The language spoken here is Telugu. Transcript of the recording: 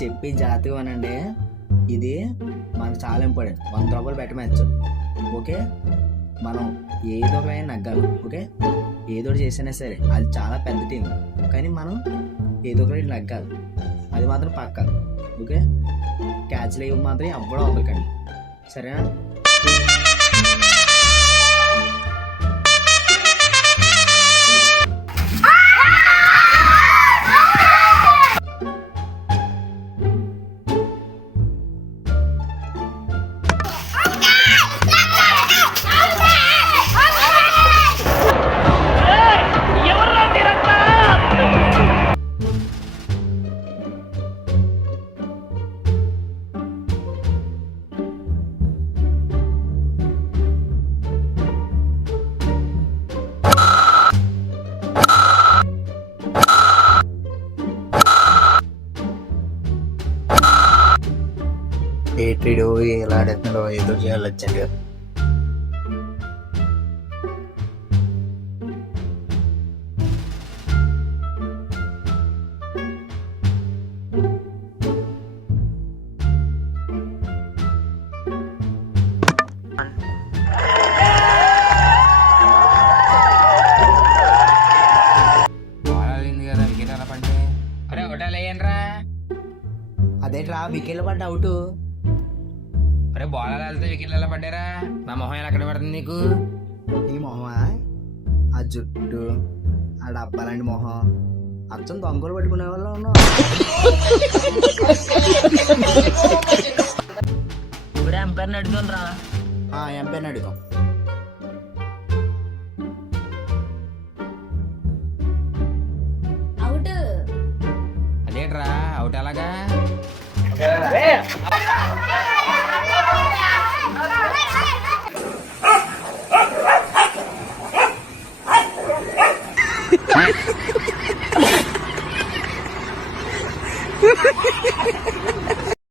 చెప్పి జాగ్రత్తగా అనండి. ఇది మనకు చాలా ఇంపార్టెంట్. 100 రూపాయలు బెట్ మ్యాచ్. ఓకే, మనం ఏదో ఒక నగ్గాలి. ఓకే, ఏదో చేసినా సరే అది చాలా పెద్ద టీం, కానీ మనం ఏదో ఒకటి నగ్గాలి. అది మాత్రం పక్కా. ఓకే, క్యాచ్లు ఇవి మాత్రం ఎవ్వడం వదలకండి, సరేనా? ఏట్రీడు ఎలా ఆడుతున్నాడో ఏదో చేయాలి వచ్చాడు. అదేట్రా వికెట్ పడ్డ అవుట్. అరే బాల్ వెళ్తే వికెట్లు ఎలా పడ్డారా? నా మొహం ఎలా అక్కడ పడుతుంది నీకు? ఈ మొహమా? ఆ జుట్టు, ఆ డబ్బాలాంటి మొహం, అచ్చం దొంగలు పట్టుకునే వాళ్ళు ఉన్నావు. ఇప్పుడు ఎంపైర్ని అడుగుతాను రా. ఎంపైర్ని అడుగుతాం. అవుట్. అదేట్రా అవుట్ ఎలాగా?